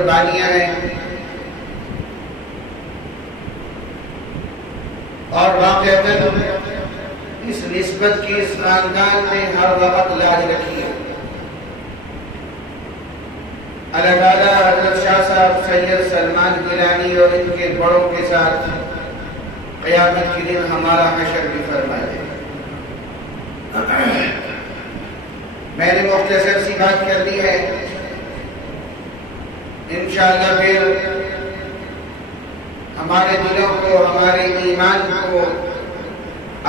قربانیاں ہیں، اور واقعتاً اس نسبت کی اس خاندان نے ہر وقت لاج رکھی ہے۔ اللہ تعالیٰ حضرت شاہ صاحب سید سلمان گیلانی اور ان کے بڑوں کے ساتھ قیامت کے دن ہمارا حشر بھی فرما دے۔ میں نے مختصر سی بات کر دی ہے، انشاءاللہ پھر ہمارے دلوں کو، ہمارے ایمان کو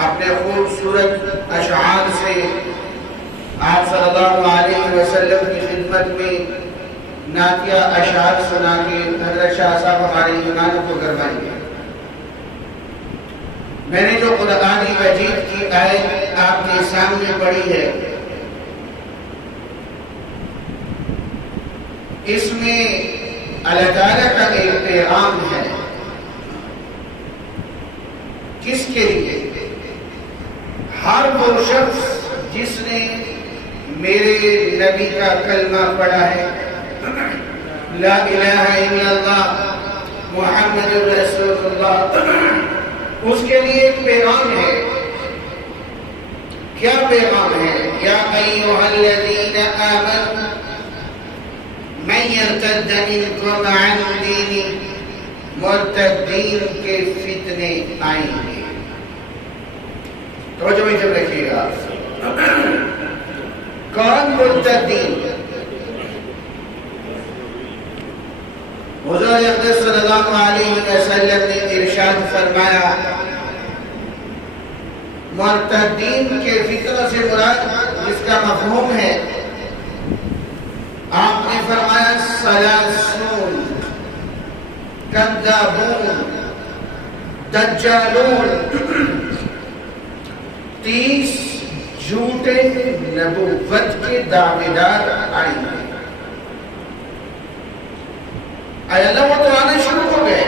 اپنے خوبصورت اشعار سے آپ صلی اللہ علیہ وسلم کی خدمت میں نعتیہ اشعار سنا کے حضرت شاہ صاحب ہمارے ایمان کو گروائیں گے۔ میں نے جو قرآن مجید کی آیت آپ کے سامنے پڑھی ہے، اس میں اللہ تعالیٰ کا ایک پیغام ہے۔ کس کے لیے؟ ہر وہ شخص جس نے میرے نبی کا کلمہ پڑھا ہے، لا الہ الا اللہ محمد رسول اللہ، اس کے لیے ایک پیغام ہے۔ کیا پیغام ہے؟ یا ایھا الذین آمنوا من یرتد منکم عن دینہ، مرتدین کے فتنے آئیں گے۔ توجہ میں جب رکھیے گا، کون مرتدین؟ حضور اقدس صلی اللہ علیہ وسلم نے ارشاد فرمایا، مرتدین کے فتنوں سے مراد جس کا مفہوم ہے، آپ نے فرمایا ثلاثون کذابون دجالون، 30 جھوٹے نبوت کے دعویدار آئیں گے۔ اللہ وہ تو آنا شروع ہو گئے۔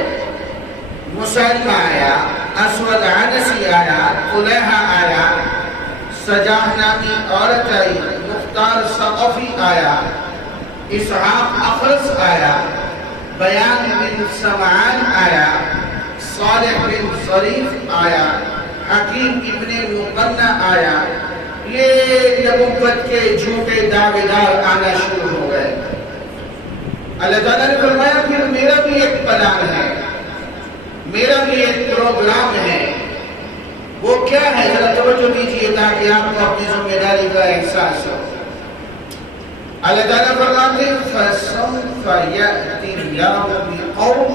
مسلمہ آیا، اسود عنسی آیا، طلحہ آیا، سجاہ نامی عورت آئی، مختار ثقفی آیا، اسحاق اخرس آیا، بیان بن سمعان آیا، صالح بن ظریف آیا، حکیم ابن مقنع آیا۔ یہ نبوت کے جھوٹے دعویدار آنا شروع ہو گئے۔ اللہ تعالیٰ نے فرمایا پھر میرا بھی ایک پلان ہے، میرا بھی ایک پروگرام ہے۔ وہ کیا ہے؟ ذرا توجہ دیجیے تاکہ آپ کو اپنی ذمہ داری کا احساس ہو۔ اللہ تعالیٰ فرماتے ہیں فَسَوْفَ يَأْتِي اللَّهُ بِقَوْمٍ،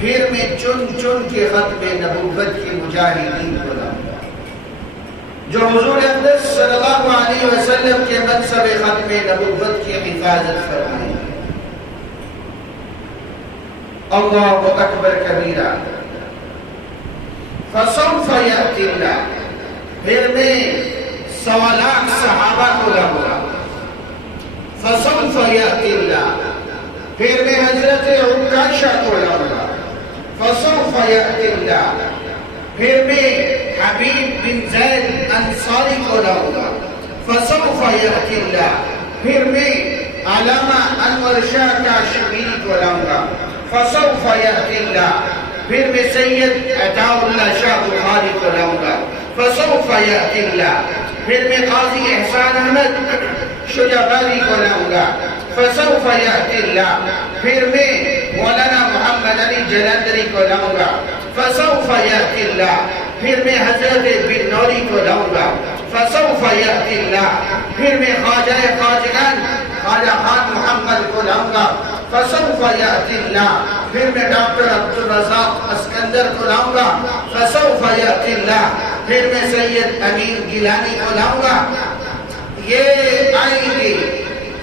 پھر میں چن چن کے ختم نبوت کے مجاہدین کو لاؤں گا جو حضور اقدس صلی اللہ علیہ وسلم کے منصب ختم نبوت کی حفاظت فرمائیں۔ اللہ اکبر کبیرہ۔ فسوف یأتی اللہ، پھر میں 1.25 لاکھ صحابہ کو لاؤں گا۔ فسوف یأتی اللہ، پھر میں حضرت عکاشہ کو لاؤں گا۔ فسوف یأتی اللہ، پھر میں حبیب بن زید انصاری کو لاؤں گا۔ فسوف یأتی اللہ، پھر میں علامہ انور شاہ کاشمیری کو لاؤں گا۔ فسوف یأتی اللہ، پھر میں سید عطاء اللہ شاہ بخاری کو لاؤں گا۔ فسوف یأتی اللہ، پھر میں قاضی احسان احمد شجاعی کو لاؤں گا۔ فسوف یأتی اللہ، پھر میں مولانا محمد علی جلندری کو لاؤں گا۔ فسوف یأتی اللہ، پھر میں حضرت بن نوری کو لاؤں گا۔ فسوف یأتی اللہ، پھر میں خواجہ خواجگان خواجہ خان محمد کو لاؤں گا۔ فسوف یأتی اللہ، پھر میں ڈاکٹر عبدالرزاق اسکندر کو لاؤں گا۔ فسوف یأتی اللہ، پھر میں سید امین گیلانی کو لاؤں گا۔ یہ آئیں گے،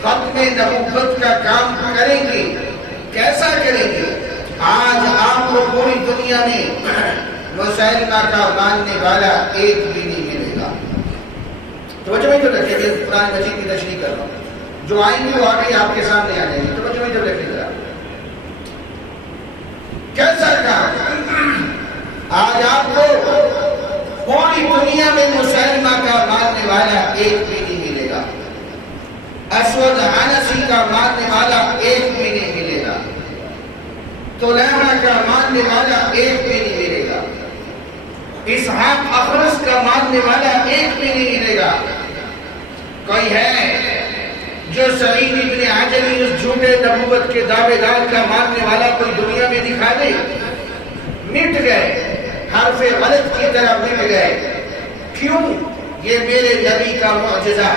ختم نبوت کا کام کریں گے۔ کیسا کریں گے؟ آج آپ کو پوری دنیا میں مسلمہ کا ماننے والا ایک بھی نہیں ملے گا۔ توجہ میں جو رکھیں گے، قرآن مجید کی تشریح کر رہا ہوں، جو آئیں گے وہ آگے آپ کے سامنے آ جائیں گے۔ توجہ میں جو رکھیں گے، کیسا کہا؟ آج آپ کو پوری دنیا میں مسلمہ کا ماننے والا ایک بھی نہیں ملے گا، اسود عنسی کا ماننے والا ایک بھی نہیں ملے ماننے والا ایک بھی نہیں ملے گا، اسحاق اخرس کا ماننے والا ایک بھی نہیں ملے گا۔ کوئی ہے جو سعید ابن عجلی اس جھوٹے نبوت کے دعوے دار کا ماننے والا کوئی دنیا میں دکھا دے؟ مٹ گئے، حرف غلط کی طرح مٹ گئے۔ کیوں؟ یہ میرے نبی کا معجزہ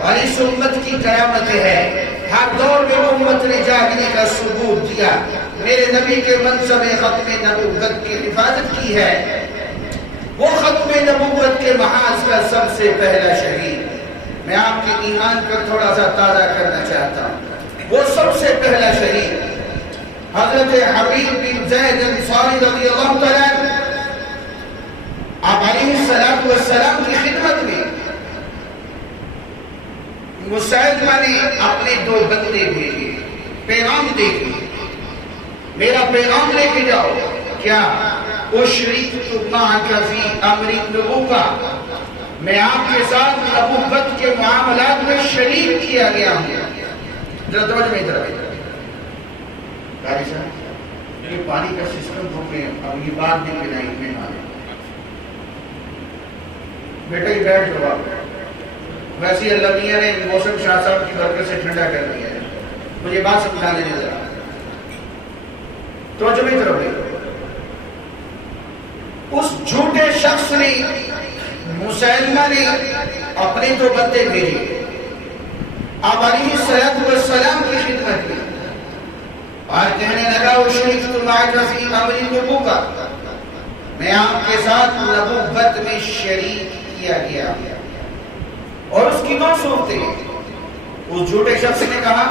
اور اس امت کی کرامت ہے۔ ہر دور میں امت نے جاگنے کا ثبوت دیا، میرے نبی کے منصب ختم نبوت کی حفاظت کی ہے۔ وہ ختم نبوت کے محاذ کا سب سے پہلا شہید، میں آپ کے ایمان پر تھوڑا سا تازہ کرنا چاہتا ہوں۔ وہ سب سے پہلا شہید حضرت حبیب بن زید انصاری رضی اللہ تعالیٰ عنہ، آپ علیہ السلام کی خدمت میں مسیلمہ نے اپنے 2 بندے بھیجے، پیغام دے کے میرا پیغام لے کے جاؤ۔ کیا؟ اشرکت معک فی امر النبوہ، میں آپ کے ساتھ نبوت کے معاملات میں شریک کیا گیا ہوں۔ ذرا توجہ میں ادھر آئیے بھائی صاحب، یہ پانی کا سسٹم ہو گیا، اب یہ بات نہیں کہ نہیں میں آ بیٹا ہی بیٹھ جاؤ، ویسے ہی اللہ میاں نے موسم شاہ صاحب کی برکت سے ٹھنڈا کر دیا ہے، مجھے بات سمجھا دینے ذرا توجہ میں ادھر آئیے۔ اس جھوٹے شخص نے، مسیلمہ نے اپنے 2 بندے بھیجے آپ علیہ السلام کی خدمت میں اور کہنے لگا اشرکت معک فی امر النبوہ، میں آپ کے ساتھ نبوت میں شریک کیا گیا۔ اور اس کی 2 صورتیں، اس جھوٹے شخص نے کہا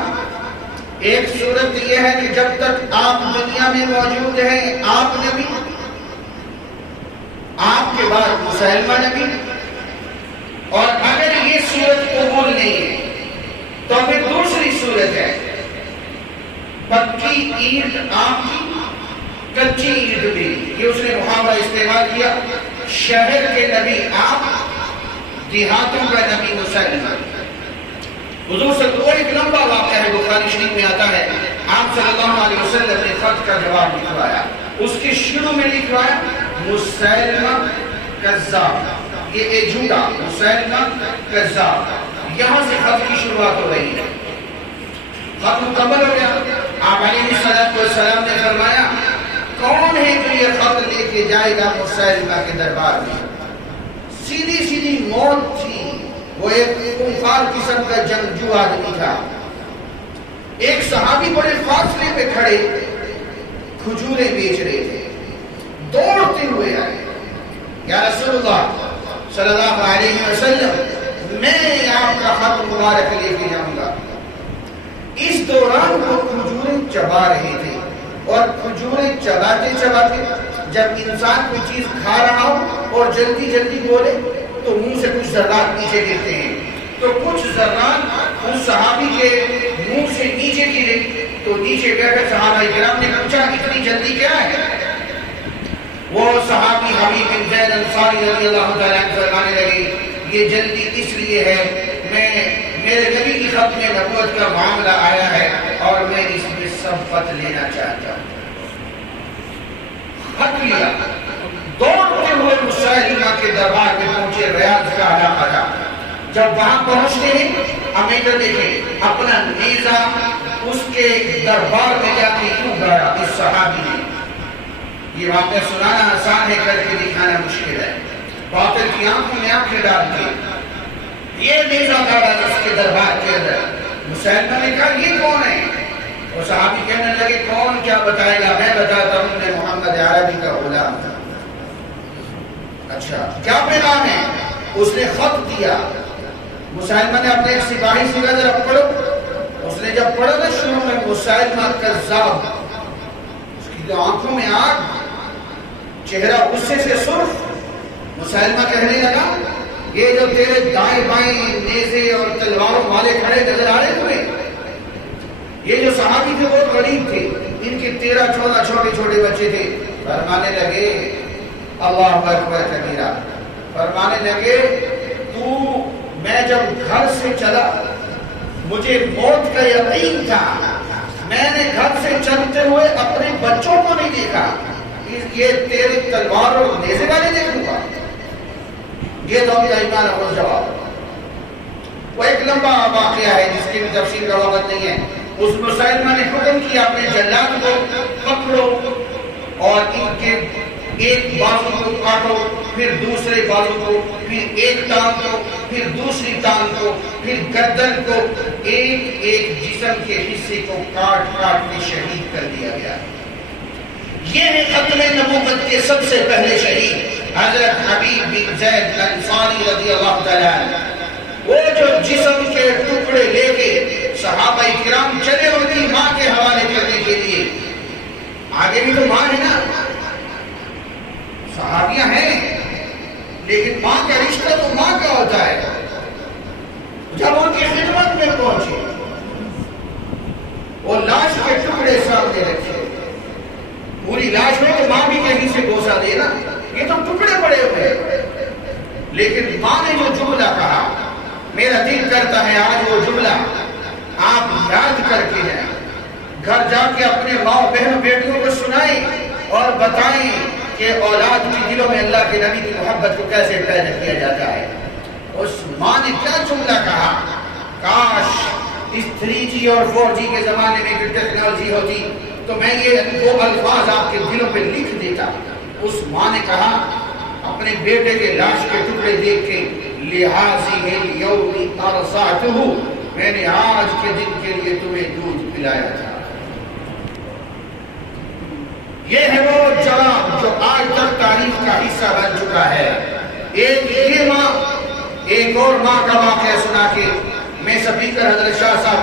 ایک صورت یہ ہے کہ جب تک آپ دنیا میں موجود ہیں آپ نبی، آپ کے بعد مسیلمہ نبی، اور اگر یہ صورت قبول نہیں ہے تو پھر دوسری صورت ہے پکی اینٹ آپ کی، کچی اینٹ بھی۔ یہ اس نے محاورہ استعمال کیا، شہر کے نبی آپ، دیہاتوں کا نبی مسیلمہ۔ حضور صلی اللہ علیہ وسلم، ایک لمبا واقعہ ہے بخاری شریف میں آتا ہے، آپ صلی اللہ علیہ وسلم نے خط کا جواب لکھوایا، اس کے شروع میں لکھوایا مسیلمہ کذاب، یہ ایک جھوٹا مسیلمہ کذاب، یہاں سے خط کی شروعات ہو رہی ہے۔ خط مکمل ہو گیا، آپ علیہ السلام نے فرمایا کون ہے جو یہ خط لے کے جائے گا مسیلمہ کے دربار میں؟ سیدھی سیدھی موت تھی، وہ ایک خونخوار قسم کا جنگجو آدمی تھا۔ ایک صحابی بڑے فاصلے پہ کھڑے کھجوریں بیچ رہے تھے، دوڑتے ہوئے آئے، یا رسول اللہ صلی اللہ علیہ وسلم میں آپ کا خط مبارک لے کے جاؤں گا۔ اس دوران وہ کھجوریں چبا رہے تھے، اور کھجوریں چباتے چباتے جب انسان کوئی چیز کھا رہا ہو اور جلدی جلدی بولے تو منہ سے کچھ ذرات نیچے گرتے ہیں، تو کچھ ذرات اس صحابی کے منہ سے نیچے گرے تو نیچے بیٹھے صحابہ کرام نے پوچھا اتنی جلدی کیا ہے؟ وہ صحابی حبیب بن زید انصاری رضی اللہ تعالیٰ عنہ فرمانے لگے یہ جلدی اس لیے ہے میرے نبی کی ختم نبوت کا معاملہ آیا ہے اور میں اس میں سبقت لینا چاہتا ہوں۔ خط لیا، دوڑتے ہوئے مسیلمہ کے دربار میں پہنچے، ریاض کا علاقہ تھا۔ جب وہاں پہنچتے ہیں امیدر دیکھیں اپنا نیزہ اس کے دربار میں جا کے کیوں گایا اس صحابی نے۔ یہ واقعہ سنانا آسان ہے، کر کے دکھانا مشکل ہے۔ باطل کی آنکھوں میں آنکھیں ڈال کے یہ نیزہ گاڑا اس کے دربار کے اندر۔ مسیلمہ نے کہا یہ کون ہے؟ وہ صحابی کہنے لگے کون کیا بتائے گا، میں بتاتا ہوں، میں محمد عربی کا غلام تھا۔ اچھا کیا پیغام ہے؟ اس نے خط دیا۔ مسیلمہ نے اپنے ایک سپاہی سے کہا ذرا پڑھو۔ اس نے جب پڑھا نا شروع میں مسیلمہ کذاب، اس کی تو آنکھوں میں آگ، چہرہ غصے سے سرخ۔ مسیلمہ کہنے لگا یہ جو تیرے دائیں بائیں نیزے اور تلواروں والے کھڑے نظر آ رہے تمہیں، یہ جو صحابی تھے بہت غریب تھے، ان کے 13-14 چھوٹے چھوٹے بچے تھے۔ فرمانے لگے اللہ اکبر کبیرہ، فرمانے لگے میں جب گھر سے چلا مجھے موت کا یقین تھا، میں نے گھر سے چلتے ہوئے اپنے بچوں کو نہیں دیکھا، یہ تیری تلوار اور نیزے والے دیکھوں گا؟ یہ تو میرا ایمان اور جواب. وہ ایک لمبا واقعہ ہے جس کی بھی تفصیل کا وقت نہیں ہے. اس مسلمہ نے حکم کیا اپنے جلاد کو پکڑو اور ان کے ایک بازو کو کاٹو، پھر دوسرے بازو کو، پھر ایک ٹانگ کو، پھر دوسری ٹانگ کو، پھر گردن کو، ایک ایک جسم کے حصے کو کاٹ کاٹ کے شہید کر دیا گیا. یہ ہے ختم نبوت کے سب سے پہلے شہید حضرت حبیب بن زید انصاری رضی اللہ تعالیٰ عنہ. وہ جو جسم کے ٹکڑے لے کے صحابہ کرام چلے ان کی ماں کے حوالے کرنے کے لیے. آگے بھی تو ماں ہے نا، صحابیاں ہیں، لیکن ماں کا رشتہ تو ماں کا ہوتا ہے. جب ان کی خدمت میں پہنچے، وہ لاش کے ٹکڑے سامنے رکھے. پوری لاش میں تو ماں بھی کہیں سے گوسا دے نا، یہ تو ٹکڑے پڑے ہوئے. لیکن ماں نے جو جملہ کہا، میرا دل کرتا ہے آج وہ جملہ آپ یاد کر کے جائیں، گھر جا کے اپنے ماں بہن بیٹیوں کو سنائیں اور بتائیں کہ اولاد کی دلوں میں اللہ کے نبی کی محبت کو کیسے پیدا کیا جاتا ہے. اس ماں نے کیا جملہ کہا، کاش اس 3G اور 4G کے زمانے میں کوئی ٹیکنالوجی ہوتی تو میں یہ وہ الفاظ آپ کے دلوں پہ لکھ دیتا. اس ماں نے کہا اپنے بیٹے کے لاش کے ٹکڑے دیکھ کے، لِهَٰذِهِ الْيَوْمِ أَرْضَعْتُهُ، میں نے آج کے دن کے لیے تمہیں دودھ پلایا تھا. یہ ہے وہ جواب جو آج تک تاریخ کا حصہ بن چکا ہے. ایک یہ ماں ایک اور ماں کا واقعہ سنا کے میں سپیکر حضرت شاہ صاحب